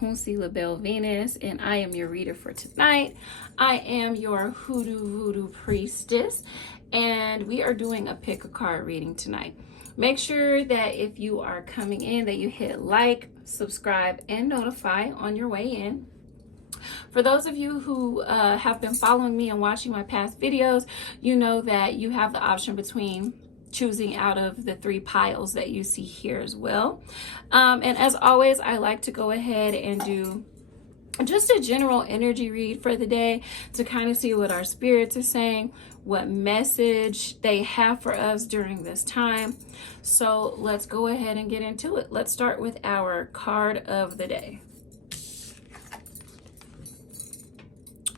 Bel Venus, and I am your reader for tonight. I am your voodoo priestess, and we are doing a pick a card reading tonight. Make sure that if you are coming in that you hit like, subscribe, and notify on your way in. For those of you who have been following me and watching my past videos, you know that you have the option between choosing out of the 3 piles that you see here as well. And as always, I like to go ahead and do just a general energy read for the day to kind of see what our spirits are saying, what message they have for us during this time. So let's go ahead and get into it. Let's start with our card of the day.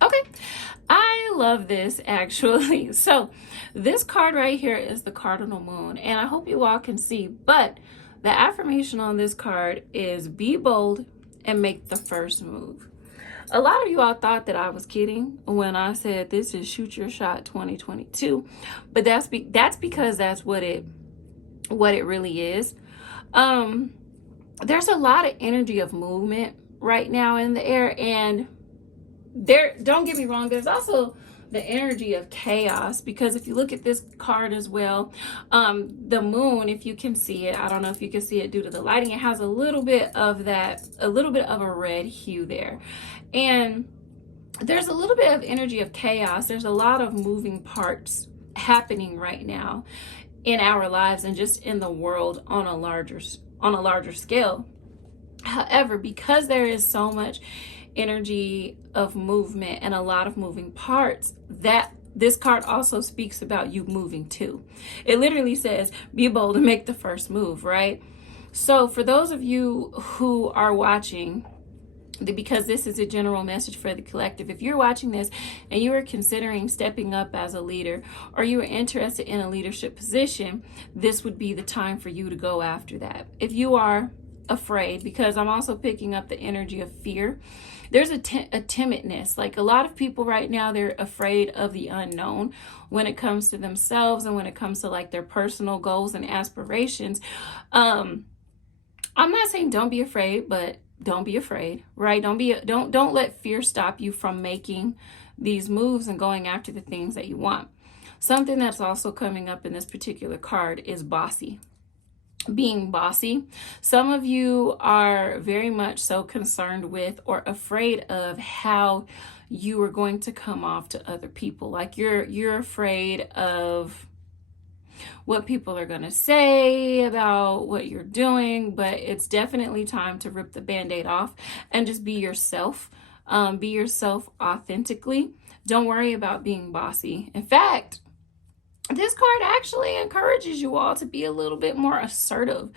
Okay, I love this actually. So this card right here is the cardinal moon, and I hope you all can see, but the affirmation on this card is be bold and make the first move. A lot of you all thought that I was kidding when I said this is Shoot Your Shot 2022, but that's because that's what it really is. There's a lot of energy of movement right now in the air, and don't get me wrong, there's also the energy of chaos, because if you look at this card as well, the moon, if you can see it, I don't know if you can see it due to the lighting, it has a little bit of a red hue there, and there's a little bit of energy of chaos. There's a lot of moving parts happening right now in our lives and just in the world on a larger scale. However, because there is so much energy of movement and a lot of moving parts, that this card also speaks about you moving too. It literally says be bold and make the first move, right? So for those of you who are watching, because this is a general message for the collective, if you're watching this and you are considering stepping up as a leader, or you are interested in a leadership position, this would be the time for you to go after that. If you are afraid, because I'm also picking up the energy of fear, there's a timidness. Like a lot of people right now, they're afraid of the unknown when it comes to themselves and when it comes to like their personal goals and aspirations. I'm not saying don't be afraid, but don't be afraid, right? Don't let fear stop you from making these moves and going after the things that you want. Something that's also coming up in this particular card is bossy. Being bossy. Some of you are very much so concerned with or afraid of how you are going to come off to other people. Like you're afraid of what people are going to say about what you're doing, but it's definitely time to rip the band-aid off and just be yourself. Be yourself authentically. Don't worry about being bossy. In fact, this card actually encourages you all to be a little bit more assertive.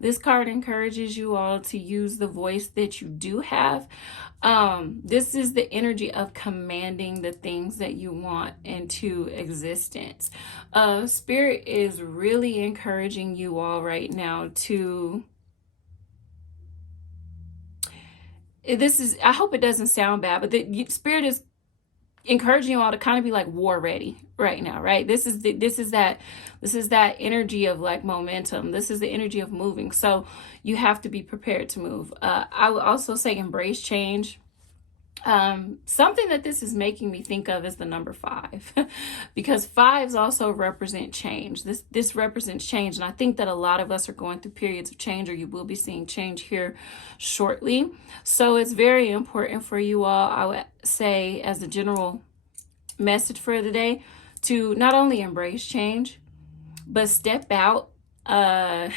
This card encourages you all to use the voice that you do have. This is the energy of commanding the things that you want into existence. Spirit is really encouraging you all right now to... I hope it doesn't sound bad, but the Spirit is encouraging you all to kind of be like war ready right now, right? This is that energy of like momentum. This is the energy of moving. So you have to be prepared to move. I would also say embrace change. Something that this is making me think of is the number 5, because 5s also represent change. This represents change, and I think that a lot of us are going through periods of change, or you will be seeing change here shortly. So it's very important for you all, I would say, as a general message for the day, to not only embrace change, but step out. I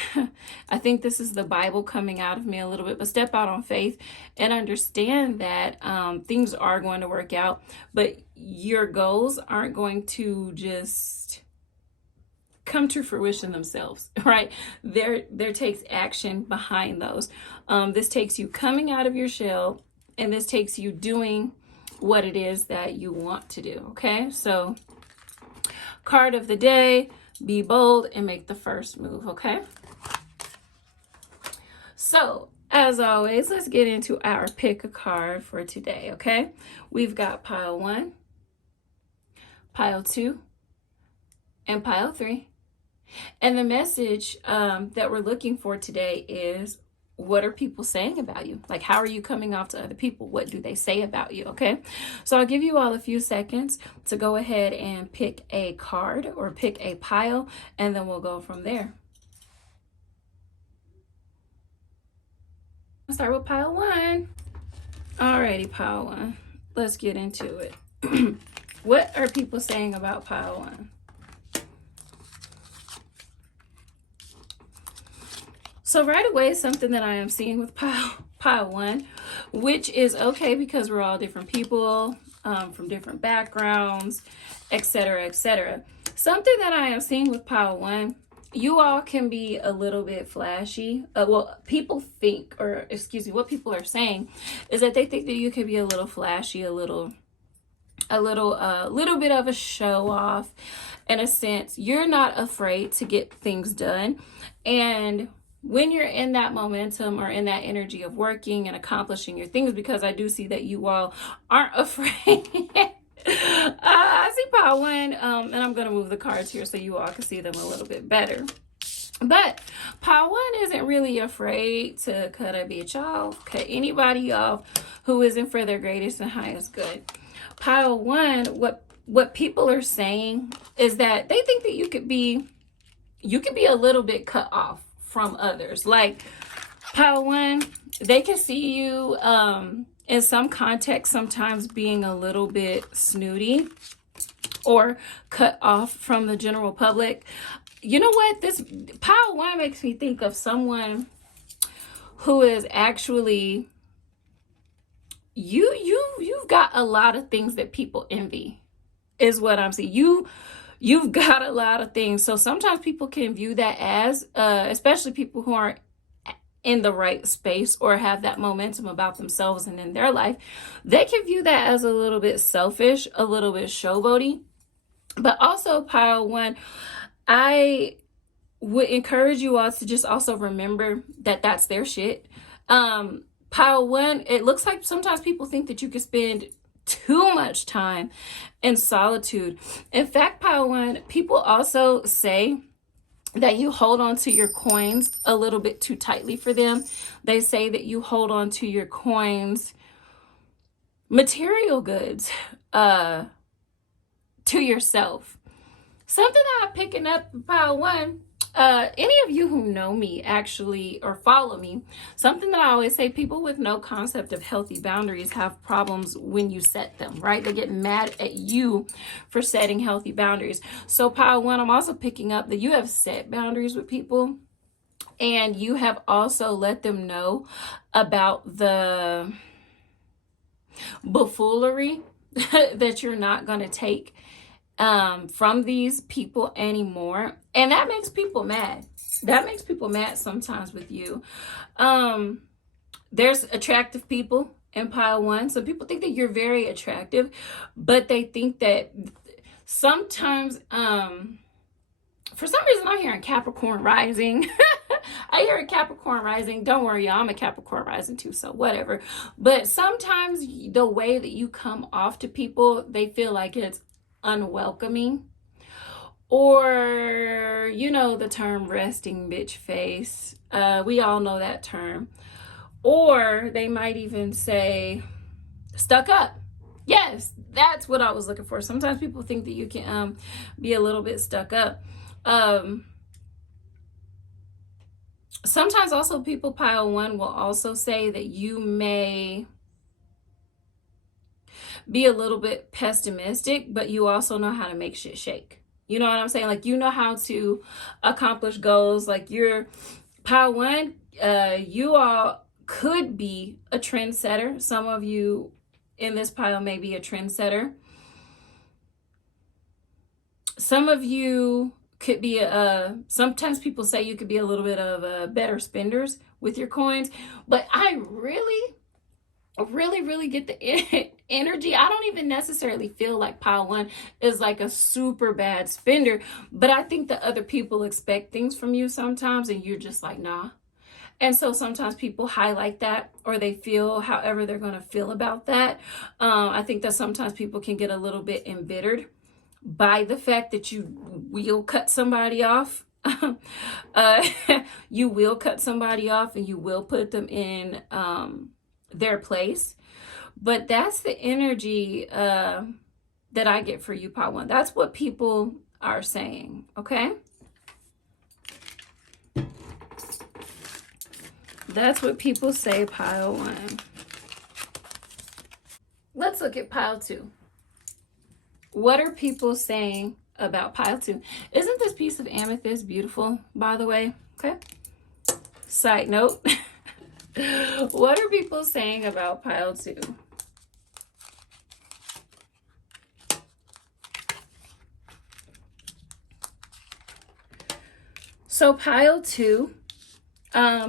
think this is the Bible coming out of me a little bit, but step out on faith and understand that things are going to work out, but your goals aren't going to just come to fruition themselves, right? There takes action behind those. This takes you coming out of your shell, and this takes you doing what it is that you want to do, okay? So card of the day, be bold and make the first move, okay? So, as always, let's get into our pick a card for today, okay? We've got pile 1, pile 2, and pile 3. And the message that we're looking for today is what are people saying about you? Like, how are you coming off to other people? What do they say about you? Okay. So I'll give you all a few seconds to go ahead and pick a card or pick a pile, and then we'll go from there. Let's start with pile 1. Alrighty, pile 1. Let's get into it. What are people saying about pile 1? So right away, something that I am seeing with pile 1, which is okay because we're all different people from different backgrounds, etc., etc. Something that I am seeing with pile 1, you all can be a little bit flashy. Well, people think, or excuse me, what people are saying is that they think that you can be a little flashy, a little bit of a show off. In a sense, you're not afraid to get things done, and when you're in that momentum or in that energy of working and accomplishing your things, because I do see that you all aren't afraid. I see pile 1, and I'm going to move the cards here so you all can see them a little bit better. But pile 1 isn't really afraid to cut a bitch off, cut anybody off who isn't for their greatest and highest good. Pile 1, what people are saying is that they think that you could be a little bit cut off from others. Like pile 1, they can see you in some context sometimes being a little bit snooty or cut off from the general public. You know what? This pile 1 makes me think of someone who is actually you've got a lot of things that people envy, is what I'm seeing. You've got a lot of things. So sometimes people can view that as, especially people who aren't in the right space or have that momentum about themselves and in their life, they can view that as a little bit selfish, a little bit showboaty. But also pile 1, I would encourage you all to just also remember that that's their shit. Pile 1, it looks like sometimes people think that you can spend too much time in solitude. In fact, pile 1, people also say that you hold on to your coins a little bit too tightly for them. They say that you hold on to your coins, material goods, to yourself. Something that I'm picking up in pile 1, any of you who know me actually or follow me, something that I always say, people with no concept of healthy boundaries have problems when you set them, right? They get mad at you for setting healthy boundaries. So pile 1, I'm also picking up that you have set boundaries with people, and you have also let them know about the buffoonery that you're not going to take from these people anymore. And that makes people mad. That makes people mad sometimes with you. There's attractive people in pile 1. Some people think that you're very attractive, but they think that sometimes, for some reason, I'm hearing Capricorn rising. I hear a Capricorn rising. Don't worry, y'all, I'm a Capricorn rising too, so whatever. But sometimes the way that you come off to people, they feel like it's unwelcoming, or you know the term resting bitch face. We all know that term. Or they might even say stuck up. Yes, that's what I was looking for. Sometimes people think that you can be a little bit stuck up. Sometimes also people, pile 1, will also say that you may be a little bit pessimistic, but you also know how to make shit shake. You know what I'm saying? Like, you know how to accomplish goals. Like, you're pile 1, you all could be a trendsetter. Some of you in this pile may be a trendsetter. Some of you could be sometimes people say you could be a little bit of better spenders with your coins, but I really get the energy. I don't even necessarily feel like pile 1 is like a super bad spender, but I think that other people expect things from you sometimes, and you're just like, nah. And so sometimes people highlight that, or they feel however they're going to feel about that. I think that sometimes people can get a little bit embittered by the fact that you will cut somebody off. uh, you will cut somebody off and you will put them in their place. But that's the energy that I get for you, Pile 1. That's what people are saying, okay? That's what people say, Pile 1. Let's look at Pile 2. What are people saying about Pile 2? Isn't this piece of amethyst beautiful, by the way? Okay. Side note. What are people saying about Pile 2? So Pile 2,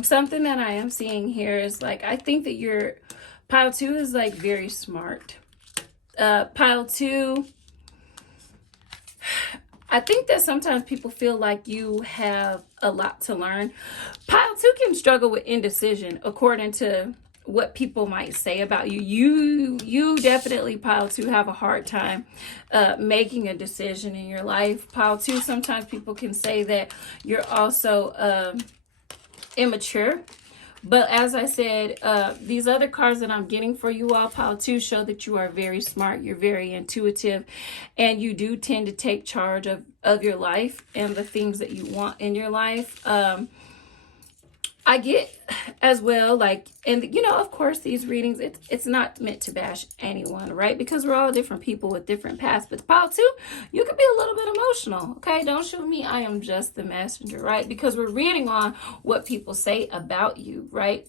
something that I am seeing here is like, I think that Pile 2 is like very smart. Pile 2, I think that sometimes people feel like you have a lot to learn. Pile 2 can struggle with indecision according to what people might say about you. You definitely, Pile 2, have a hard time making a decision in your life. Pile 2, sometimes people can say that you're also immature. But as I said, these other cards that I'm getting for you all, Pile 2, show that you are very smart, you're very intuitive, and you do tend to take charge of your life and the things that you want in your life. I get as well, like, and you know, of course, these readings, it's not meant to bash anyone, right? Because we're all different people with different paths. But Pile 2, you could be a little bit emotional, okay? Don't shoot me. I am just the messenger, right? Because we're reading on what people say about you, right?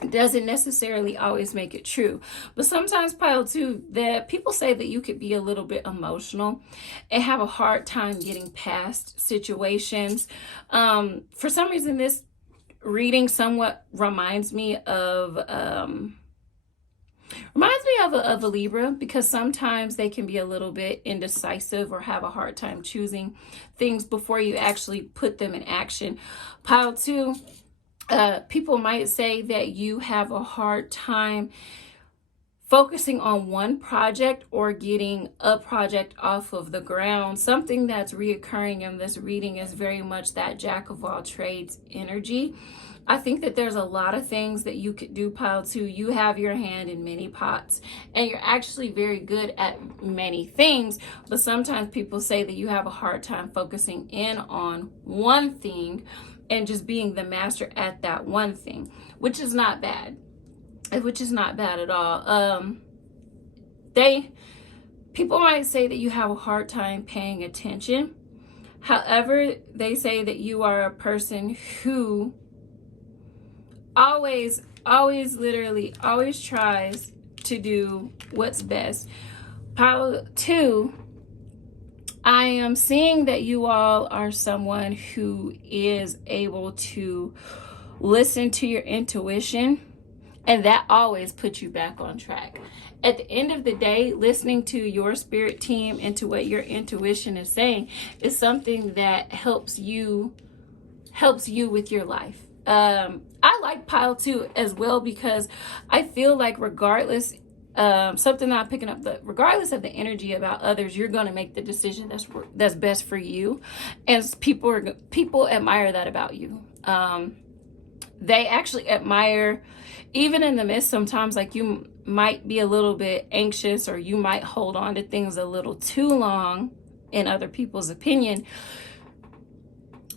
It doesn't necessarily always make it true. But sometimes, Pile 2, that people say that you could be a little bit emotional and have a hard time getting past situations. For some reason, this reading somewhat reminds me of a Libra, because sometimes they can be a little bit indecisive or have a hard time choosing things before you actually put them in action. Pile 2, people might say that you have a hard time focusing on one project or getting a project off of the ground. Something that's reoccurring in this reading is very much that jack of all trades energy. I think that there's a lot of things that you could do, Pile 2. You have your hand in many pots and you're actually very good at many things, but sometimes people say that you have a hard time focusing in on one thing and just being the master at that one thing, which is not bad. Which is not bad at all. People might say that you have a hard time paying attention. However, they say that you are a person who always tries to do what's best. Pile 2, I am seeing that you all are someone who is able to listen to your intuition, and that always puts you back on track. At the end of the day, listening to your spirit team and to what your intuition is saying is something that helps you with your life. I like Pile 2 as well, because I feel like regardless, something that I'm picking up, that regardless of the energy about others, you're going to make the decision that's best for you. And people admire that about you. They actually admire, even in the midst, sometimes like you might be a little bit anxious or you might hold on to things a little too long in other people's opinion.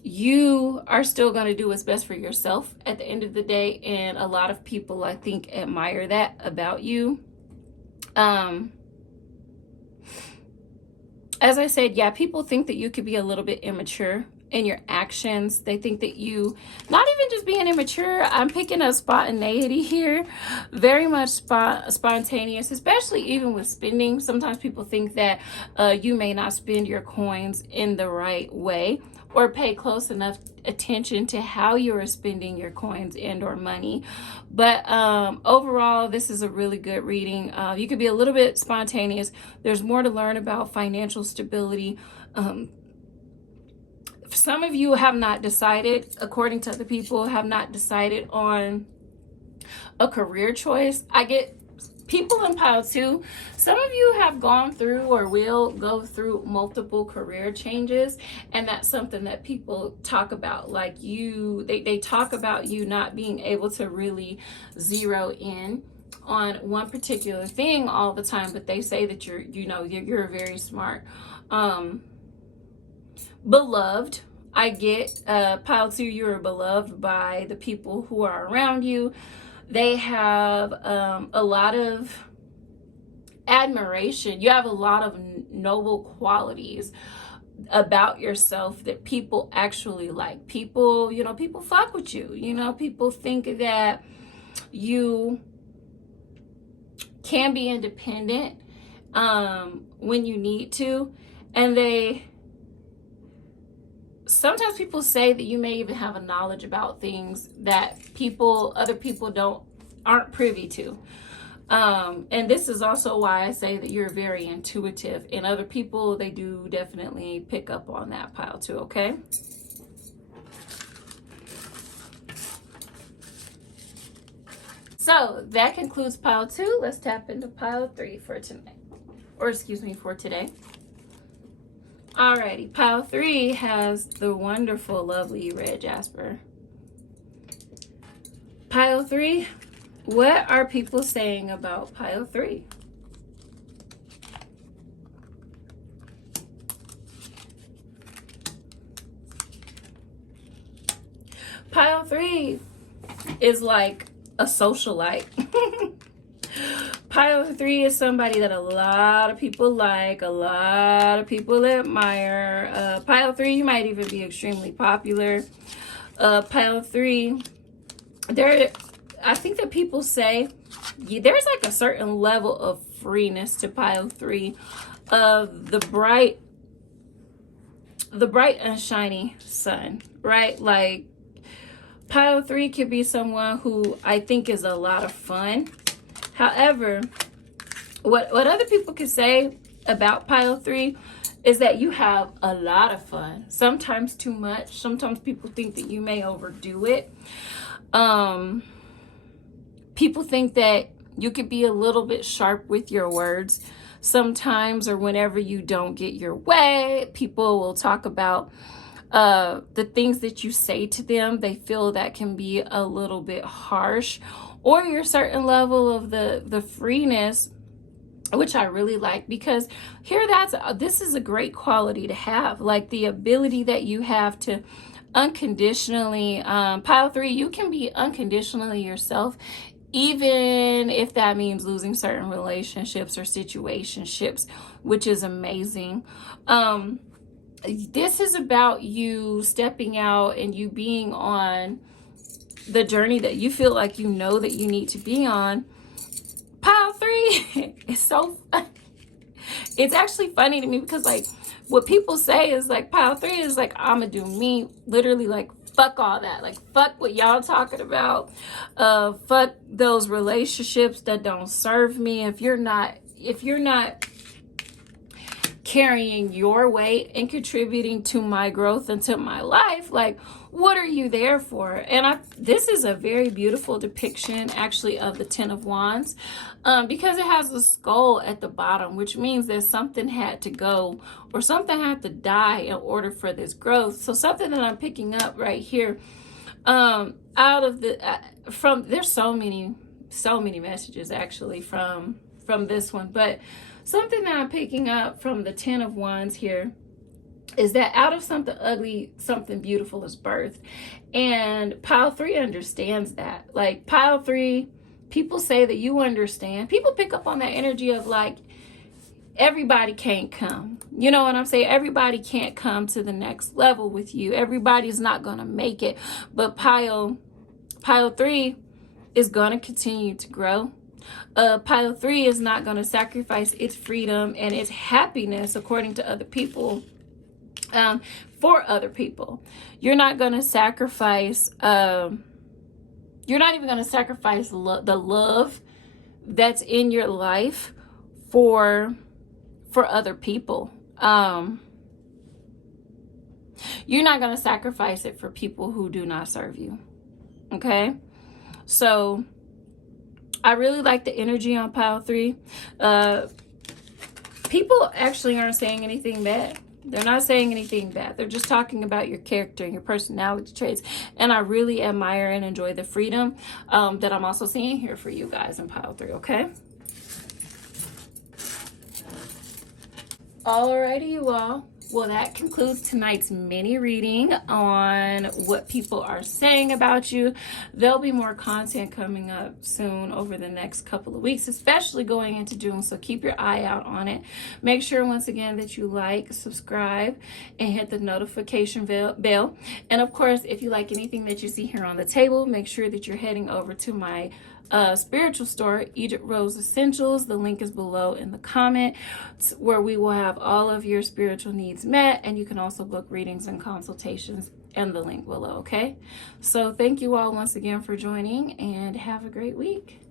You are still going to do what's best for yourself at the end of the day. And a lot of people, I think, admire that about you. As I said, yeah, people think that you could be a little bit immature in your actions. They think that you, not even just being immature, I'm picking up spontaneity here, very much spontaneous, especially even with spending. Sometimes people think that you may not spend your coins in the right way or pay close enough attention to how you're spending your coins and or money. But overall, this is a really good reading. You could be a little bit spontaneous. There's more to learn about financial stability. Some of you have not decided, according to other people, have not decided on a career choice. I get people in pile 2, some of you have gone through or will go through multiple career changes, and that's something that people talk about. Like they talk about you not being able to really zero in on one particular thing all the time, but they say that you're very smart. Beloved, I get pile 2, you're beloved by the people who are around you. They have a lot of admiration. You have a lot of noble qualities about yourself that people actually like. People, people fuck with you. People think that you can be independent when you need to. And sometimes people say that you may even have a knowledge about things that other people aren't privy to. And this is also why I say that you're very intuitive, and other people, they do definitely pick up on that pile 2, okay? So that concludes pile 2. Let's tap into pile 3 for tonight, for today. Alrighty, pile 3 has the wonderful, lovely red jasper. Pile 3, what are people saying about pile 3? Pile 3 is like a socialite. Pile 3 is somebody that a lot of people like, a lot of people admire. Pile 3, you might even be extremely popular. Pile 3, I think that people say there's like a certain level of freeness to pile 3 of the bright and shiny sun, right? Like pile 3 could be someone who I think is a lot of fun. However, what other people could say about pile 3 is that you have a lot of fun. Sometimes too much. Sometimes people think that you may overdo it. People think that you could be a little bit sharp with your words sometimes, or whenever you don't get your way. People will talk about the things that you say to them. They feel that can be a little bit harsh, or your certain level of the freeness, which I really like, because this is a great quality to have, like the ability that you have to unconditionally, pile 3, you can be unconditionally yourself, even if that means losing certain relationships or situationships, which is amazing. This is about you stepping out and you being on the journey that you feel like you know that you need to be on. Pile 3 is so fun. It's actually funny to me because like what people say is like pile 3 is like, I'ma do me, literally, like fuck all that, like fuck what y'all talking about, fuck those relationships that don't serve me. If you're not carrying your weight and contributing to my growth and to my life, like what are you there for? And this is a very beautiful depiction actually of the 10 of Wands, because it has a skull at the bottom, which means that something had to go or something had to die in order for this growth. So something that I'm picking up right here, out of there's so many messages actually from this one, but something that I'm picking up from the 10 of Wands here is that out of something ugly, something beautiful is birthed. And pile 3 understands that. Like pile 3, people say that you understand. People pick up on that energy of like, everybody can't come. You know what I'm saying? Everybody can't come to the next level with you. Everybody's not going to make it. But pile 3 is going to continue to grow. Pile 3 is not going to sacrifice its freedom and its happiness according to other people, for other people. You're not going to sacrifice, you're not even going to sacrifice the love that's in your life for other people. You're not going to sacrifice it for people who do not serve you. Okay? So I really like the energy on pile 3. People actually aren't saying anything bad. They're not saying anything bad. They're just talking about your character and your personality traits. And I really admire and enjoy the freedom that I'm also seeing here for you guys in pile 3, okay? Alrighty, you all. Well, that concludes tonight's mini reading on what people are saying about you. There'll be more content coming up soon over the next couple of weeks, especially going into June, so keep your eye out on it. Make sure, once again, that you like, subscribe, and hit the notification bell. And of course, if you like anything that you see here on the table, make sure that you're heading over to my spiritual store, Egypt Rose Essentials. The link is below in the comment, where we will have all of your spiritual needs met, and you can also book readings and consultations in the link below, okay? So thank you all once again for joining, and have a great week.